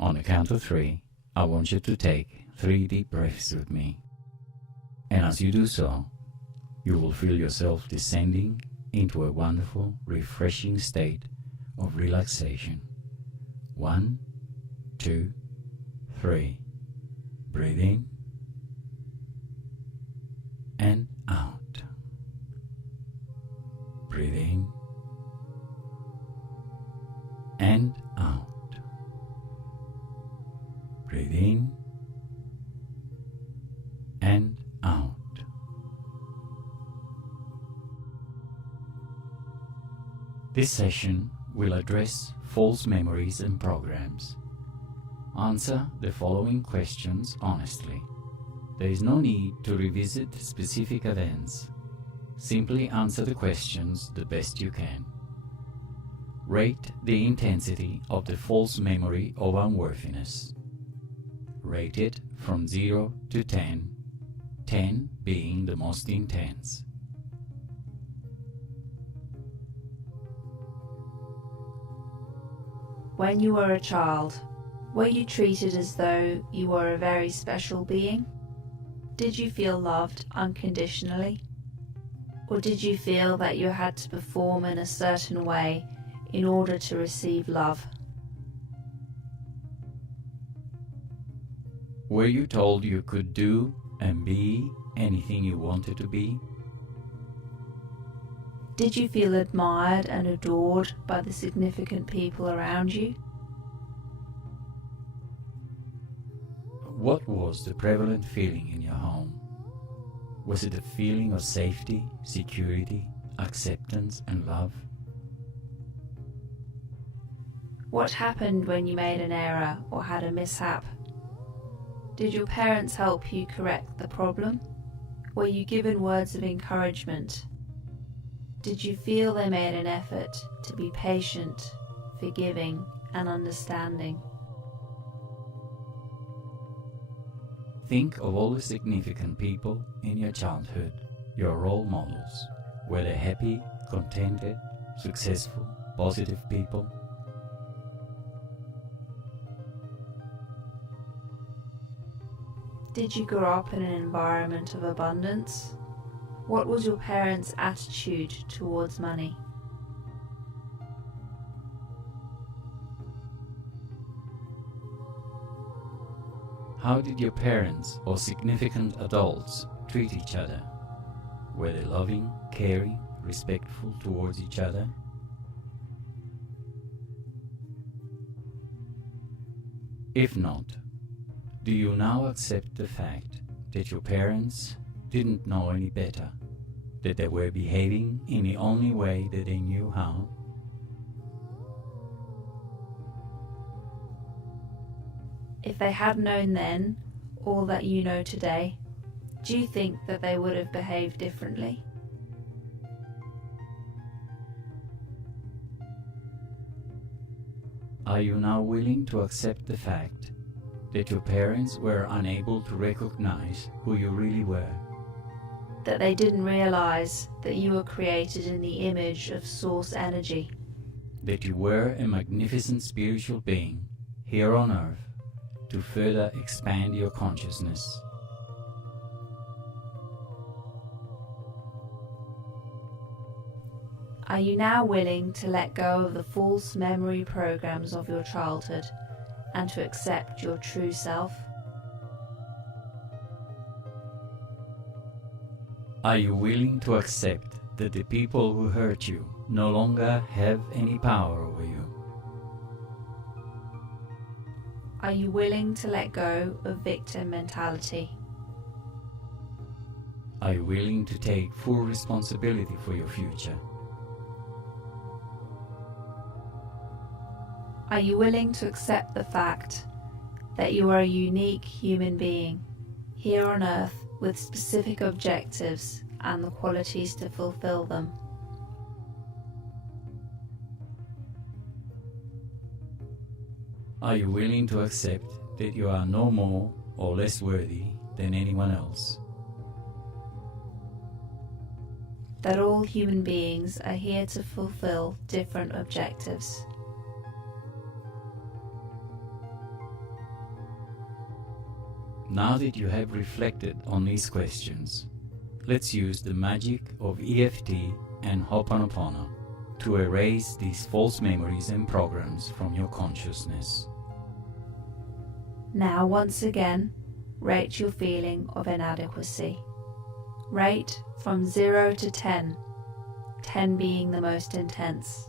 On the count of 3, I want you to take 3 deep breaths with me. And as you do so, you will feel yourself descending into a wonderful, refreshing state of relaxation. 1, 2, 3. Breathe in and out. Breathe in and out. Breathe in and out. This session will address false memories and programs. Answer the following questions honestly. There is no need to revisit specific events. Simply answer the questions the best you can. Rate the intensity of the false memory of unworthiness. Rate it from 0 to 10, 10 being the most intense. When you were a child, were you treated as though you were a very special being? Did you feel loved unconditionally? Or did you feel that you had to perform in a certain way in order to receive love? Were you told you could do and be anything you wanted to be? Did you feel admired and adored by the significant people around you? What was the prevalent feeling in your home? Was it a feeling of safety, security, acceptance, and love? What happened when you made an error or had a mishap? Did your parents help you correct the problem? Were you given words of encouragement? Did you feel they made an effort to be patient, forgiving, and understanding? Think of all the significant people in your childhood, your role models. Were they happy, contented, successful, positive people? Did you grow up in an environment of abundance? What was your parents' attitude towards money? How did your parents or significant adults treat each other? Were they loving, caring, respectful towards each other? If not, do you now accept the fact that your parents didn't know any better, that they were behaving in the only way that they knew how? If they had known then all that you know today, do you think that they would have behaved differently? Are you now willing to accept the fact that your parents were unable to recognize who you really were? That they didn't realize that you were created in the image of source energy? That you were a magnificent spiritual being here on earth to further expand your consciousness? Are you now willing to let go of the false memory programs of your childhood and to accept your true self? Are you willing to accept that the people who hurt you no longer have any power over you? Are you willing to let go of victim mentality? Are you willing to take full responsibility for your future? Are you willing to accept the fact that you are a unique human being here on earth with specific objectives and the qualities to fulfill them? Are you willing to accept that you are no more or less worthy than anyone else? That all human beings are here to fulfill different objectives? Now that you have reflected on these questions, let's use the magic of EFT and Ho'oponopono to erase these false memories and programs from your consciousness. Now once again, rate your feeling of inadequacy. Rate from 0 to 10, 10 being the most intense.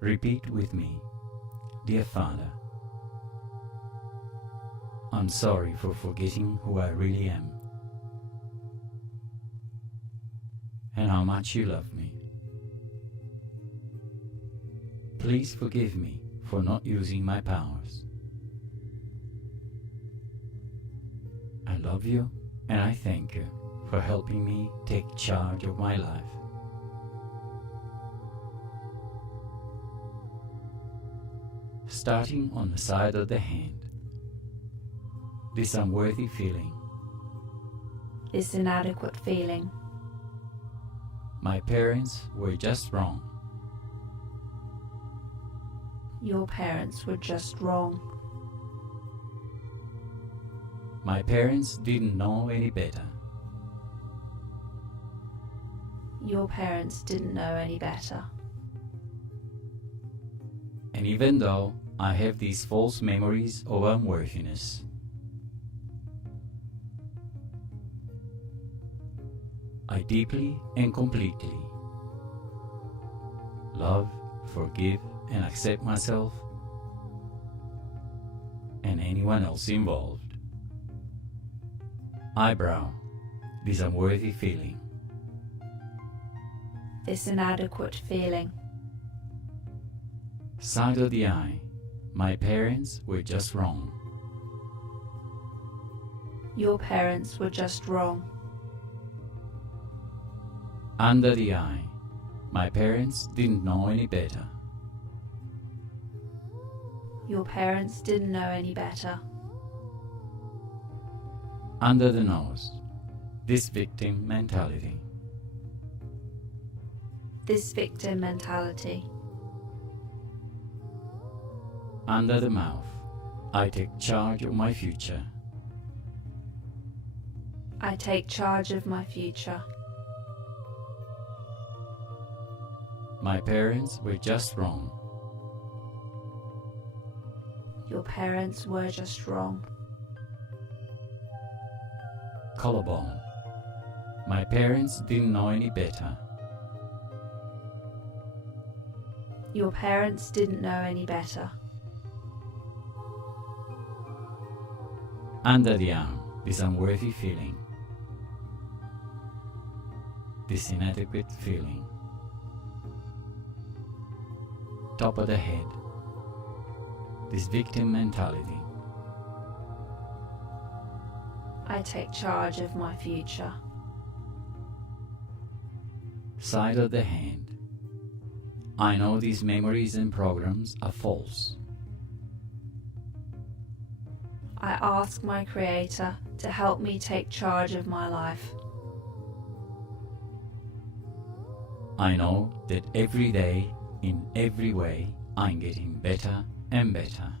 Repeat with me. Dear Father, I'm sorry for forgetting who I really am and how much you love me. Please forgive me for not using my powers. I love you and I thank you for helping me take charge of my life. Starting on the side of the hand, this unworthy feeling, This inadequate feeling. my parents were just wrong. Your parents were just wrong. My parents didn't know any better. Your parents didn't know any better. And even though I have these false memories of unworthiness, I deeply and completely love, forgive, and accept myself and anyone else involved. Eyebrow, this unworthy feeling. This inadequate feeling. Side of the eye, my parents were just wrong. Your parents were just wrong. Under the eye, my parents didn't know any better. Your parents didn't know any better. Under the nose, this victim mentality. This victim mentality. Under the mouth, I take charge of my future. I take charge of my future. My parents were just wrong. Your parents were just wrong. Collarbone, my parents didn't know any better. Your parents didn't know any better. Under the arm, this unworthy feeling. This inadequate feeling. Top of the head, this victim mentality. I take charge of my future. Side of the hand, I know these memories and programs are false. I ask my Creator to help me take charge of my life. I know that every day, in every way, I'm getting better and better.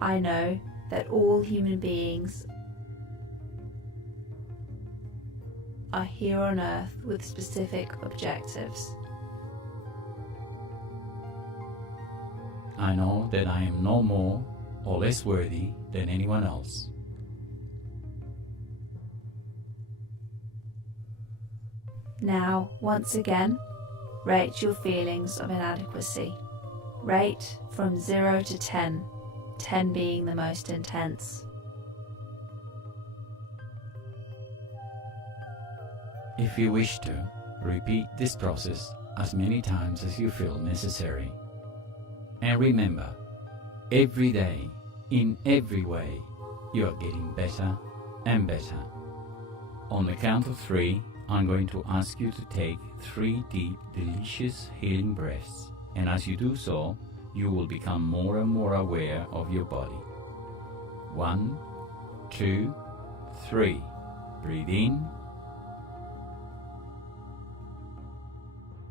I know that all human beings are here on earth with specific objectives. I know that I am no more or less worthy than anyone else. Now, once again, rate your feelings of inadequacy. Rate from 0 to 10, 10 being the most intense. If you wish to, repeat this process as many times as you feel necessary. And remember, every day, in every way, you are getting better and better. On the count of 3, I'm going to ask you to take 3 deep, delicious, healing breaths. And as you do so, you will become more and more aware of your body. 1, 2, 3. Breathe in.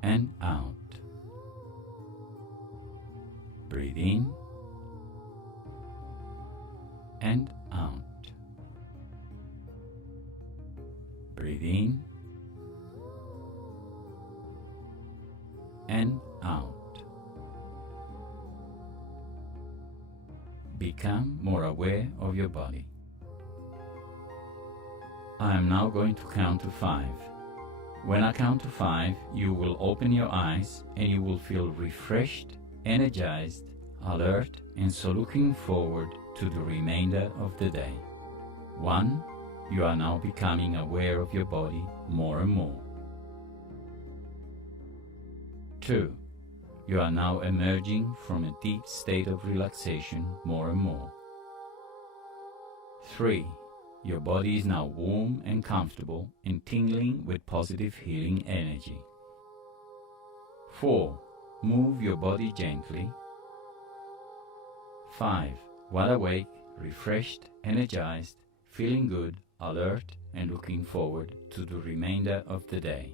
and out. Breathe in and out. Breathe in and out. Become more aware of your body. I am now going to count to 5. When I count to 5, you will open your eyes and you will feel refreshed, energized, alert, and so looking forward to the remainder of the day. 1. You are now becoming aware of your body more and more. 2. You are now emerging from a deep state of relaxation more and more. 3. Your body is now warm and comfortable and tingling with positive healing energy. 4. Move your body gently. 5. While awake, refreshed, energized, feeling good, alert, and looking forward to the remainder of the day.